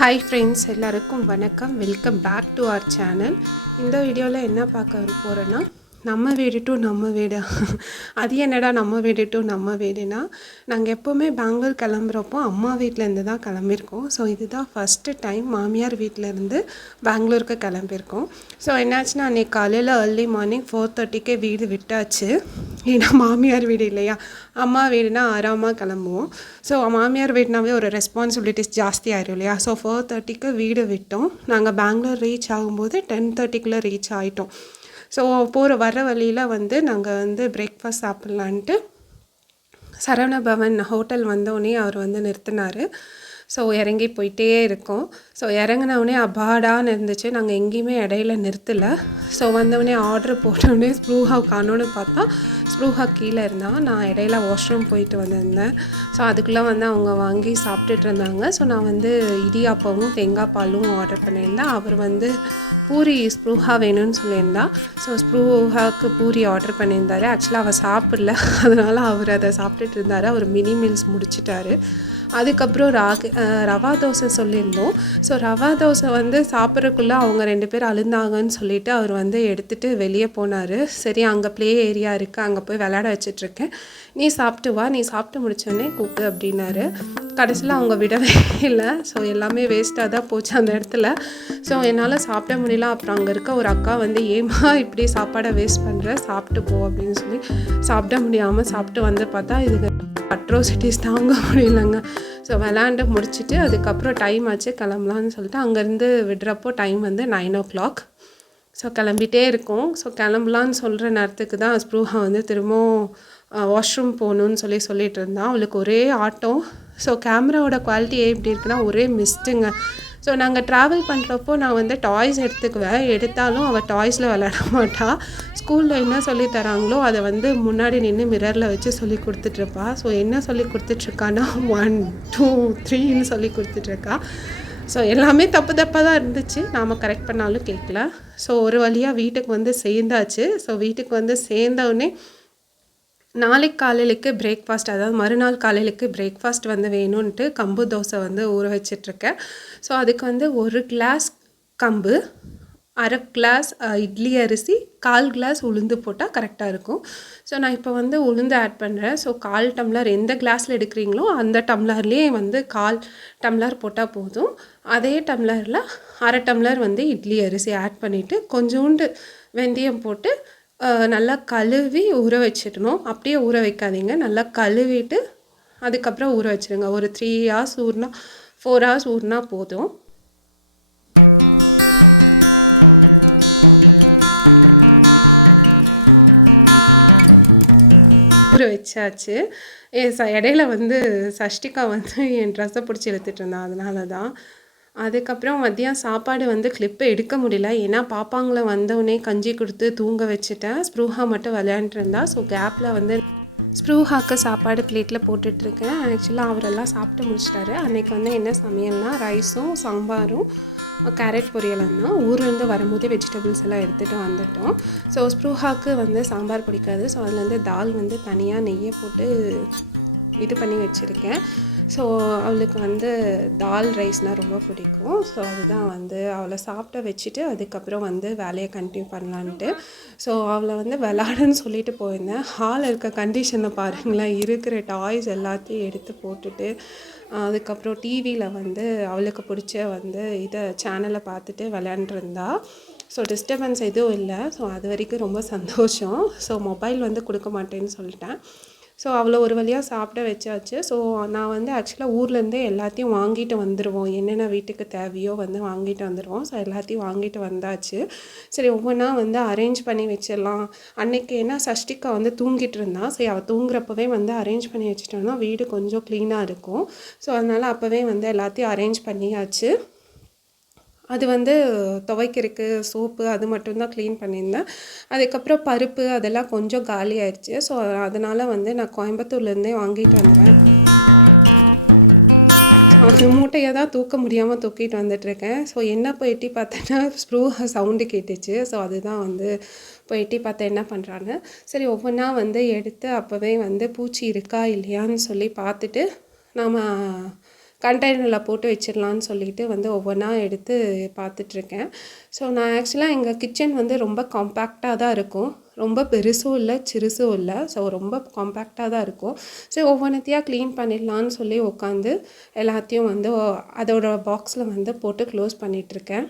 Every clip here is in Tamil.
ஹாய் ஃப்ரெண்ட்ஸ், எல்லாருக்கும் வணக்கம். Welcome back to our channel. இந்த வீடியோவில் என்ன பார்க்க போகிறேன்னா, நம்ம வீடு டு நம்ம வீடு. அது என்னடா நம்ம வீடு டு நம்ம வீடுனா, நாங்கள் எப்போவுமே பெங்களூர் கிளம்புறப்போ அம்மா வீட்டிலேருந்து தான் கிளம்பியிருக்கோம். ஸோ இதுதான் ஃபஸ்ட்டு டைம் மாமியார் வீட்டிலேருந்து பெங்களூருக்கு கிளம்பியிருக்கோம். ஸோ என்னாச்சுன்னா, அன்றைக்கி காலையில் ஏர்லி மார்னிங் 4:30க்கே வீடு விட்டாச்சு. ஏன்னா மாமியார் வீடு இல்லையா, அம்மா வீடுனா ஆறாமல் கிளம்புவோம். ஸோ மாமியார் வீடுனாவே ஒரு ரெஸ்பான்சிபிலிட்டிஸ் ஜாஸ்தி ஆயிரும் இல்லையா. ஸோ 4:30க்கு வீடு விட்டோம். நாங்கள் பெங்களூர் ரீச் ஆகும்போது 10:30க்குள்ளே ரீச் ஆகிட்டோம். ஸோ வர வழியில் நாங்கள் பிரேக்ஃபாஸ்ட் சாப்பிட்லான்ட்டு சரவண பவன் ஹோட்டல் வந்தோடனே அவர் நிறுத்தினார். ஸோ இறங்கி போயிட்டே இருக்கோம். ஸோ இறங்கினவுடனே அபாடான்னு இருந்துச்சு. நாங்கள் எங்கேயுமே இடையில நிறுத்தலை. ஸோ வந்தவுடனே ஆர்டர் போட்டோடனே ஸ்ப்ரூஹா காணோன்னு பார்த்தா ஸ்ப்ரூஹா கீழே இருந்தால் நான் இடையில வாஷ்ரூம் போயிட்டு வந்திருந்தேன். ஸோ அதுக்குள்ளே அவங்க வாங்கி சாப்பிட்டுட்டு இருந்தாங்க. ஸோ நான் இடியாப்பமும் தேங்காய் பாலும் ஆர்டர் பண்ணியிருந்தேன். அவர் பூரி ஸ்ப்ரூஹா வேணும்னு சொல்லியிருந்தா. ஸோ ஸ்ப்ரூஹாவுக்கு பூரி ஆர்டர் பண்ணியிருந்தார். ஆக்சுவலாக அவள் சாப்பிடல, அதனால் அவர் அதை சாப்பிட்டுட்டு இருந்தார். அவர் மினி மீல்ஸ் முடிச்சிட்டாரு. அதுக்கப்புறம் ரவா தோசை சொல்லியிருந்தோம். ஸோ ரவா தோசை சாப்பிட்றதுக்குள்ளே அவங்க 2 பேர் அழுந்தாங்கன்னு சொல்லிவிட்டு அவர் எடுத்துகிட்டு வெளியே போனார். சரி, அங்கே ப்ளே ஏரியா இருக்குது, அங்கே போய் விளையாட வச்சிட்ருக்கேன், நீ சாப்பிட்டு வா, நீ சாப்பிட்டு முடிச்சோடனே கூப்பிட்டு அப்படின்னாரு. கடைசியில் அவங்க விடவே இல்லை. ஸோ எல்லாமே வேஸ்ட்டாக தான் போச்சு அந்த இடத்துல. ஸோ என்னால் சாப்பிட முடியல. அப்புறம் அங்கே இருக்க ஒரு அக்கா ஏமா இப்படி சாப்பாடை வேஸ்ட் பண்ணுற, சாப்பிட்டு போ அப்படின்னு சொல்லி சாப்பிட முடியாமல் சாப்பிட்டு பார்த்தா இது அட்ரோசிட்டிஸ் தாங்க முடியலங்க. ஸோ விளாண்டு முடிச்சுட்டு அதுக்கப்புறம் டைம் ஆச்சு கிளம்பலான்னு சொல்லிட்டு அங்கேருந்து விடுறப்போ டைம் 9 o'clock. ஸோ கிளம்பிட்டே இருக்கோம். ஸோ கிளம்பலான்னு சொல்கிற நேரத்துக்கு தான் ஸ்ப்ரூஹா திரும்பவும் வாஷ்ரூம் போகணுன்னு சொல்லிட்டு இருந்தான். அவளுக்கு ஒரே ஆட்டம். ஸோ கேமராவோட குவாலிட்டி எப்படி இருக்குன்னா ஒரே மிஸ்ட்டுங்க. ஸோ நாங்கள் ட்ராவல் பண்ணுறப்போ நான் டாய்ஸ் எடுத்துக்குவேன். எடுத்தாலும் அவள் டாய்ஸில் விளையாட மாட்டாள். ஸ்கூலில் என்ன சொல்லி தராங்களோ அதை முன்னாடி நின்று மிரரில் வச்சு சொல்லி கொடுத்துட்ருப்பா. ஸோ என்ன சொல்லி கொடுத்துட்ருக்கான்னா 1 2 3ன்னு சொல்லி கொடுத்துட்ருக்கா. ஸோ எல்லாமே தப்பாக தான் இருந்துச்சு. நாம் கரெக்ட் பண்ணாலும் கேட்கல. ஸோ ஒரு வழியாக வீட்டுக்கு சேர்ந்தாச்சு. ஸோ வீட்டுக்கு சேர்ந்தவுடனே நாளைக்கு காலையிலுக்கு பிரேக்ஃபாஸ்ட், அதாவது மறுநாள் காலையிலுக்கு பிரேக்ஃபாஸ்ட் வேணும்ன்ட்டு கம்பு தோசை ஊற வச்சிட்ருக்கேன். ஸோ அதுக்கு 1 கிளாஸ் கம்பு, 1/2 கிளாஸ் இட்லி அரிசி, 1/4 கிளாஸ் உளுந்து போட்டால் கரெக்டாக இருக்கும். ஸோ நான் இப்போ உளுந்து ஆட் பண்ணுறேன். ஸோ 1/4 டம்ளர் எந்த கிளாஸில் எடுக்கிறீங்களோ அந்த டம்ளர்லேயே 1/4 டம்ளர் போட்டால் போதும். அதே டம்ளரில் 1/2 டம்ளர் இட்லி அரிசி ஆட் பண்ணிவிட்டு கொஞ்சோண்டு வெந்தயம் போட்டு நல்லா கழுவி ஊற வச்சிடணும். அப்படியே ஊற வைக்காதீங்க, நல்லா கழுவிட்டு அதுக்கப்புறம் ஊற வச்சுருங்க. ஒரு 3 hours ஊறினா 4 hours ஊறினா போதும். ஊற வச்சாச்சு. இடையில சஷ்டிகா என் ட்ரெஸ்ஸை பிடிச்சி இழுத்துட்டு இருந்தான், அதனால தான். அதுக்கப்புறம் மதியம் சாப்பாடு கிளிப்பு எடுக்க முடியல. ஏன்னா பாப்பாங்களை வந்தவுடனே கஞ்சி கொடுத்து தூங்க வச்சுட்டேன். ஸ்ப்ரூஹா மட்டும் விளையாண்டுருந்தா. ஸோ கேப்பில் ஸ்ப்ரூஹாக்கு சாப்பாடு பிளேட்டில் போட்டுட்ருக்கேன். ஆக்சுவலாக அவரெல்லாம் சாப்பிட்டு முடிச்சிட்டாரு. அன்றைக்கி என்ன சமையல்னா ரைஸும் சாம்பாரும் கேரட் பொரியலும் தான். ஊர்லேருந்து வரும்போதே வெஜிடபிள்ஸ் எல்லாம் எடுத்துகிட்டு வந்துட்டோம். ஸோ ஸ்ப்ரூஹாக்கு சாம்பார் பிடிக்காது. ஸோ அதுலேருந்து தால் தனியாக நெய்யை போட்டு இது பண்ணி வச்சுருக்கேன். ஸோ அவளுக்கு தால் ரைஸ்னால் ரொம்ப பிடிக்கும். ஸோ அதுதான் அவளை சாப்பிட வச்சுட்டு அதுக்கப்புறம் வேலையை கண்டினியூ பண்ணலான்ட்டு. ஸோ அவளை விளாடுன்னு சொல்லிட்டு போயிருந்தேன். ஹாலில் இருக்க கண்டிஷனை பாருங்களேன். இருக்கிற டாய்ஸ் எல்லாத்தையும் எடுத்து போட்டுட்டு அதுக்கப்புறம் டிவியில் அவளுக்கு பிடிச்ச இதை சேனலை பார்த்துட்டு விளையாண்டுருந்தா. ஸோ டிஸ்டர்பன்ஸ் எதுவும் இல்லை. ஸோ அது வரைக்கும் ரொம்ப சந்தோஷம். ஸோ மொபைல் கொடுக்க மாட்டேன்னு சொல்லிட்டேன். ஸோ அவ்வளோ ஒரு வழியாக சாப்பிட வச்சாச்சு. ஸோ நான் ஆக்சுவலாக ஊர்லேருந்தே எல்லாத்தையும் வாங்கிட்டு வந்துடுவோம். என்னென்ன வீட்டுக்கு தேவையோ வாங்கிட்டு வந்துடுவோம். ஸோ எல்லாத்தையும் வாங்கிட்டு வந்தாச்சு. சரி, ஒவ்வொன்றா அரேஞ்ச் பண்ணி வச்சிடலாம். அன்றைக்கி ஏன்னா சஷ்டிகா தூங்கிட்டு இருந்தான். சரி, அவள் தூங்குறப்பவே அரேஞ்ச் பண்ணி வச்சுட்டோன்னா வீடு கொஞ்சம் க்ளீனாக இருக்கும். ஸோ அதனால் அப்போவே எல்லாத்தையும் அரேஞ்ச் பண்ணியாச்சு. அது துவைக்கிறதுக்கு சோப்பு அது மட்டும்தான் க்ளீன் பண்ணியிருந்தேன். அதுக்கப்புறம் பருப்பு அதெல்லாம் கொஞ்சம் காலி ஆயிடுச்சு. ஸோ அதனால் நான் கோயம்புத்தூர்லேருந்தே வாங்கிட்டு வந்தேன். அந்த மூட்டையை தான் தூக்க முடியாமல் தூக்கிட்டு வந்துட்டுருக்கேன். ஸோ என்ன போய் எட்டி பார்த்தேன்னா ஸ்ப்ரூஹா சவுண்டு கேட்டுச்சு. ஸோ அதுதான் போய் எட்டி பார்த்தேன் என்ன பண்ணுறான்னு. சரி, ஒவ்வொன்றா எடுத்து அப்போவே பூச்சி இருக்கா இல்லையான்னு சொல்லி பார்த்துட்டு நாம் கண்டெய்னரில் போட்டு வச்சிடலான்னு சொல்லிட்டு வந்து ஒவ்வொன்றா எடுத்து பார்த்துட்ருக்கேன். ஸோ நான் ஆக்சுவலாக எங்கள் கிச்சன் வந்து ரொம்ப காம்பேக்டாக தான் இருக்கும். ரொம்ப பெருசும் இல்லை சிறுசும் இல்லை. ஸோ ரொம்ப காம்பேக்டாக தான் இருக்கும். ஸோ ஒவ்வொன்றத்தையாக க்ளீன் பண்ணிடலான்னு சொல்லி உட்காந்து எல்லாத்தையும் வந்து அதோட பாக்ஸில் வந்து போட்டு க்ளோஸ் பண்ணிகிட்ருக்கேன்.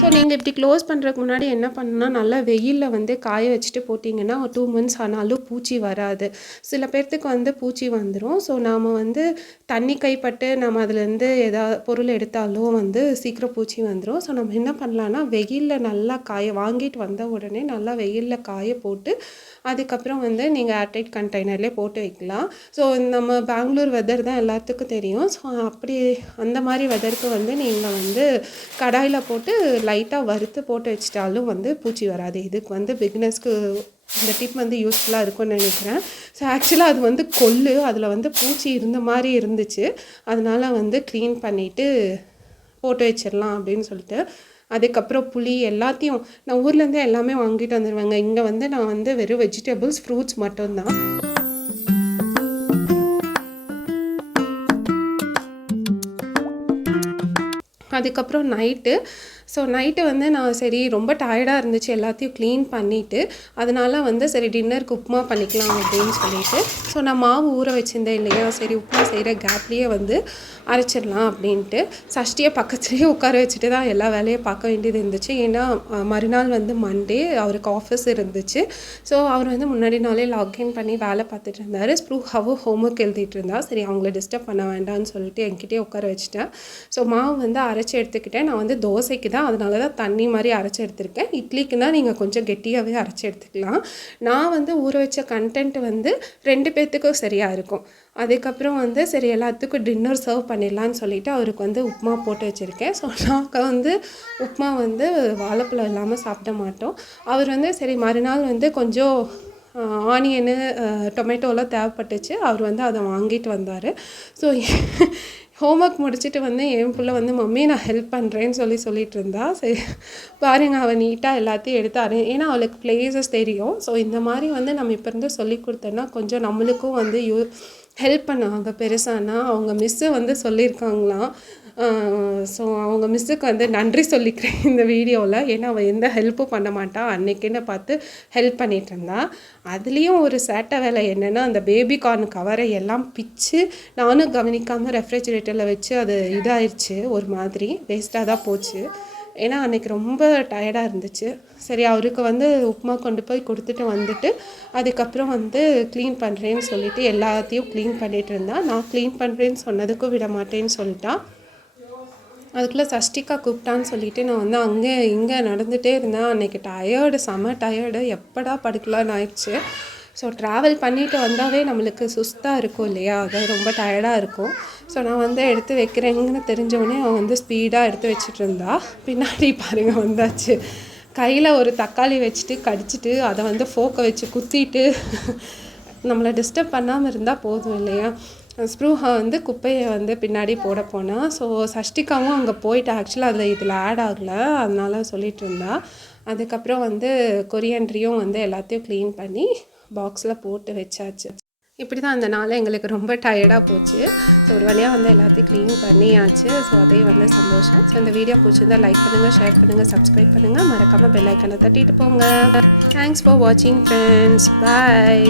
ஸோ நீங்கள் இப்படி க்ளோஸ் பண்ணுறதுக்கு முன்னாடி என்ன பண்ணணும்னா, நல்லா வெயிலில் வந்து காய வச்சுட்டு போட்டிங்கன்னா 2 months ஆனாலும் பூச்சி வராது. சில பேர்த்துக்கு வந்து பூச்சி வந்துடும். ஸோ நாம் வந்து தண்ணி கைப்பட்டு நம்ம அதுலேருந்து ஏதாவது பொருள் எடுத்தாலும் வந்து சீக்கிரம் பூச்சி வந்துடும். ஸோ நம்ம என்ன பண்ணலான்னா, வெயிலில் நல்லா வாங்கிட்டு வந்த உடனே நல்லா வெயிலில் காய போட்டு அதுக்கப்புறம் வந்து நீங்கள் ஏர்டைட் கண்டெய்னர்லேயே போட்டு வைக்கலாம். ஸோ நம்ம பெங்களூர் வெதர் தான் எல்லாத்துக்கும் தெரியும். ஸோ அப்படி அந்த மாதிரி வெதருக்கு வந்து நீங்கள் வந்து கடாயில் போட்டு லைட்டாக வறுத்து போட்டு வச்சிட்டாலும் வந்து பூச்சி வராது. இதுக்கு வந்து பிகினர்ஸ்க்கு இந்த டிப் வந்து யூஸ்ஃபுல்லாக இருக்கும்னு நினைக்கிறேன். ஸோ ஆக்சுவலாக அது வந்து கொள்ளு, அதில் வந்து பூச்சி இருந்த மாதிரி இருந்துச்சு. அதனால் வந்து க்ளீன் பண்ணிவிட்டு போட்டு வச்சிடலாம் அப்படின்னு சொல்லிட்டு அதுக்கப்புறம் புளி எல்லாத்தையும் நான் ஊர்லேருந்தே எல்லாமே வாங்கிட்டு வந்துடுவேங்க. இங்கே வந்து நான் வந்து வெறும் வெஜிடபிள்ஸ் ஃப்ரூட்ஸ் மட்டும்தான். அதுக்கப்புறம் நைட்டு வந்து நான் சரி ரொம்ப டயர்டாக இருந்துச்சு, எல்லாத்தையும் க்ளீன் பண்ணிவிட்டு அதனால் வந்து சரி டின்னருக்கு உப்புமா பண்ணிக்கலாம் அப்படின்னு சொல்லிட்டு ஸோ நான் மாவு ஊற வச்சுருந்தேன் இல்லையா, சரி உப்புமா செய்கிற கேப்லேயே வந்து அரைச்சிடலாம் அப்படின்ட்டு சஷ்டியை பக்கத்துலேயே உட்கார வச்சுட்டு தான் எல்லா வேலையும் பார்க்க வேண்டியது இருந்துச்சு. ஏன்னா மறுநாள் வந்து மண்டே அவருக்கு ஆஃபீஸ் இருந்துச்சு. ஸோ அவர் வந்து முன்னாடி நாளே லாக்இன் பண்ணி வேலை பார்த்துட்டு இருந்தார். ஸ்ப்ரூஹாவும் ஹோம்ஒர்க் எழுதிட்டு இருந்தா. சரி அவங்கள டிஸ்டர்ப் பண்ண வேண்டாம்னு சொல்லிட்டு என்கிட்டே உட்கார வச்சுட்டேன். ஸோ மாவு வந்து அரைச்சி எடுத்துக்கிட்டேன். நான் வந்து தோசைக்கு தான் அதனால தான் தண்ணி மாதிரி அரைச்சி எடுத்திருக்கேன். இட்லிக்குன்னா நீங்கள் கொஞ்சம் கெட்டியாகவே அரைச்சி எடுத்துக்கலாம். நான் வந்து ஊற வச்ச கண்டென்ட் வந்து 2 பேர்த்துக்கும் சரியாக இருக்கும். அதுக்கப்புறம் வந்து சரி எல்லாத்துக்கும் டின்னர் சர்வ் பண்ணிடலான்னு சொல்லிவிட்டு அவருக்கு வந்து உப்புமா போட்டு வச்சுருக்கேன். ஸோ நாங்கள் வந்து உப்புமா வந்து வாழைப்பழம் இல்லாமல் சாப்பிட மாட்டோம். அவர் வந்து சரி மறுநாள் வந்து கொஞ்சம் ஆனியனு டொமேட்டோலாம் தேவைப்பட்டுச்சு. அவர் வந்து அதை வாங்கிட்டு வந்தார். ஸோ ஹோம்ஒர்க் முடிச்சுட்டு வந்து என் பிள்ளை வந்து மம்மி நான் ஹெல்ப் பண்ணுறேன்னு சொல்லிட்டு இருந்தா. சரி பாருங்கள் அவள் நீட்டாக எல்லாத்தையும் எடுத்து ஏன்னா அவளுக்கு ப்ளேஸஸ் தெரியும். ஸோ இந்த மாதிரி வந்து நம்ம இப்போ இருந்து சொல்லி கொடுத்தோன்னா கொஞ்சம் நம்மளுக்கும் வந்து ஹெல்ப் பண்ணுவாங்க. பெருசானா அவங்க மிஸ்ஸு வந்து சொல்லியிருக்காங்களாம். ஸோ அவங்க மிஸ்ஸுக்கு வந்து நன்றி சொல்லிக்கிறேன் இந்த வீடியோவில். ஏன்னா அவள் எந்த ஹெல்ப்பும் பண்ண மாட்டாள். அன்னைக்குன்னு பார்த்து ஹெல்ப் பண்ணிகிட்டு இருந்தா. அதுலேயும் ஒரு சேட்டை வேலை என்னென்னா, அந்த பேபி கார்ன் கவரை எல்லாம் பிச்சு நானும் கவனிக்காமல் ரெஃப்ரிஜிரேட்டரில் வச்சு அது இதாகிடுச்சு, ஒரு மாதிரி வேஸ்ட்டாக தான் போச்சு. ஏன்னா அன்றைக்கி ரொம்ப டயர்டாக இருந்துச்சு. சரி அவருக்கு வந்து உப்புமா கொண்டு போய் கொடுத்துட்டு வந்துட்டு அதுக்கப்புறம் வந்து க்ளீன் பண்ணுறேன்னு சொல்லிவிட்டு எல்லாத்தையும் க்ளீன் பண்ணிகிட்டு இருந்தா. நான் க்ளீன் பண்ணுறேன்னு சொன்னதுக்கும் விட மாட்டேன்னு சொல்லிட்டான். அதுக்குள்ளே சஷ்டிகா கூப்பிட்டான்னு சொல்லிவிட்டு நான் வந்து அங்கே இங்கே நடந்துகிட்டே இருந்தேன். அன்றைக்கி செம டயர்டு, எப்படா படுக்கலான்னு ஆயிடுச்சு. ஸோ ட்ராவல் பண்ணிவிட்டு வந்தாவே நம்மளுக்கு சுஸ்தாக இருக்கும் இல்லையா, அது ரொம்ப டயர்டாக இருக்கும். ஸோ நான் வந்து எடுத்து வைக்கிறேங்கன்னு தெரிஞ்சவொடனே அவன் வந்து ஸ்பீடாக எடுத்து வச்சுட்டு இருந்தா. பின்னாடி பாருங்கள் வந்தாச்சு. கையில் ஒரு தக்காளி வச்சுட்டு கடிச்சிட்டு அதை வந்து ஃபோக்கை வச்சு குத்திட்டு நம்மளை டிஸ்டர்ப் பண்ணாமல் இருந்தால் போதும் இல்லையா. ஸ்ப்ரூஹா வந்து குப்பையை வந்து பின்னாடி போட போனால். ஸோ சஷ்டிகாவும் அங்கே போயிட்டு ஆக்சுவலாக இதில் ஆட் ஆகலை, அதனால சொல்லிகிட்டு இருந்தா. அதுக்கப்புறம் வந்து கொரியன்ட்ரியும் வந்து எல்லாத்தையும் க்ளீன் பண்ணி பாக்ஸில் போட்டு வச்சாச்சு. இப்படி தான் அந்த நாள் எங்களுக்கு ரொம்ப டயர்டாக போச்சு. ஸோ ஒரு வழியாக வந்து எல்லாத்தையும் க்ளீன் பண்ணியாச்சு. ஸோ அதே வந்து சந்தோஷம். ஸோ இந்த வீடியோ பிடிச்சிருந்தால் லைக் பண்ணுங்கள், ஷேர் பண்ணுங்கள், சப்ஸ்கிரைப் பண்ணுங்கள், மறக்காமல் பெல் ஐக்கனை தட்டிட்டு போங்க. தேங்க்ஸ் ஃபார் வாட்சிங் ஃப்ரெண்ட்ஸ். பாய்.